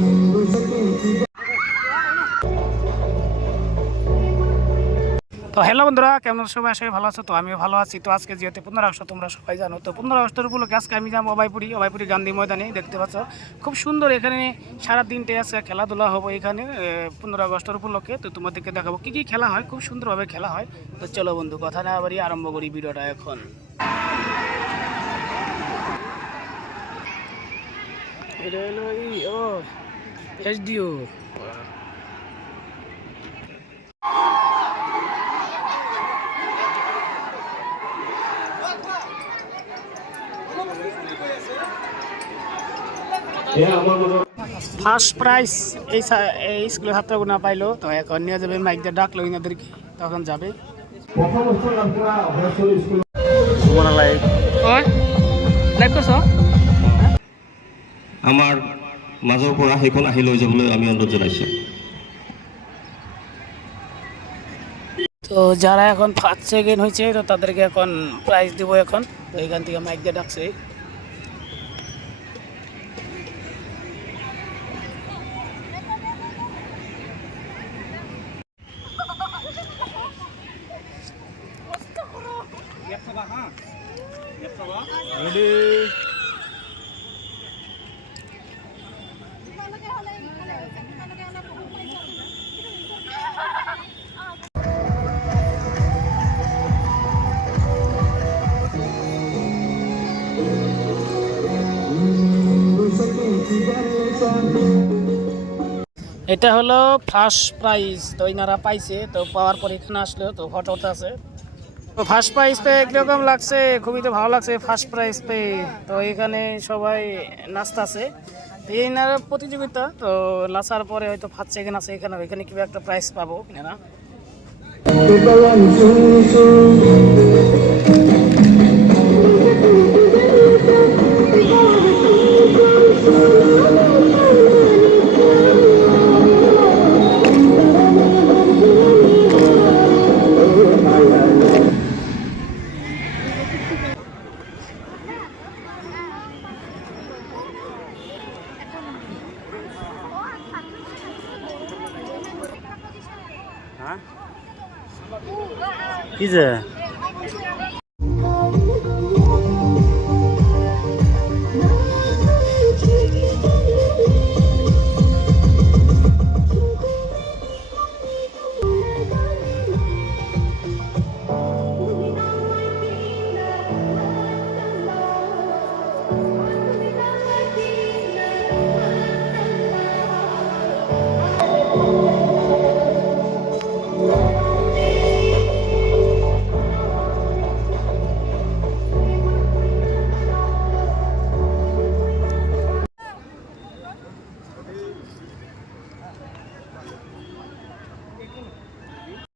তো হ্যালো বন্ধুরা, কেমন সবাই? আসলে ভালো আছো? তো আমিও ভালো আছি। তো আজকে যেহেতু 15 আগস্ট তোমরা সবাই জানো, তো 15 আগস্টের উপলক্ষে আজকে আমি যাবো অভয়পুরি গান্ধী ময়দানে। দেখতে পাচ্ছ খুব সুন্দর, এখানে সারা দিনটে আছে খেলাধুলা হবে এখানে 15 আগস্টের উপলক্ষে। তো তোমাদেরকে দেখাবো কী কী খেলা হয়, খুব সুন্দরভাবে খেলা হয়। তো চলো বন্ধু, কথা না বাড়িয়ে আরম্ভ করি ভিডিওটা এখন। এটা হলো এসডিও। ফার্স্ট প্রাইজ এই স্কুলের ছাত্রগুলো পাইলো, তো এখন নিয়ে যাবে, মাইক দিয়ে ডাকলো ইনাদেরকে, তখন যাবে। আমাৰ মাজৰ পৰা সেইখন আহি লৈ যাবলৈ আমি অনুৰোধ জনাইছোঁ। তো যারা এখন ফার্স্ট সেকেন্ড হয়েছে, তো তাদেরকে এখন প্রাইজ দিব এখন। তো এখান থেকে মাইক দিয়ে ডাকছে। এটা হলো ফার্স্ট প্রাইজ, তো ইনারা পাইছে। তো পাওয়ার পর এখানে আসলো, তো ফটো আছে। তো ফার্স্ট প্রাইজ পেয়ে কীরকম লাগছে? খুবই তো ভালো লাগছে ফার্স্ট প্রাইজ পেয়ে। তো এখানে সবাই নাচতেছে, তো এনারা প্রতিযোগিতা। তো নাচার পরে হয়তো ফার্স্ট সেকেন্ড আছে এখানে, ওইখানে কিভাবে একটা প্রাইজ পাবো এনারা। কি যে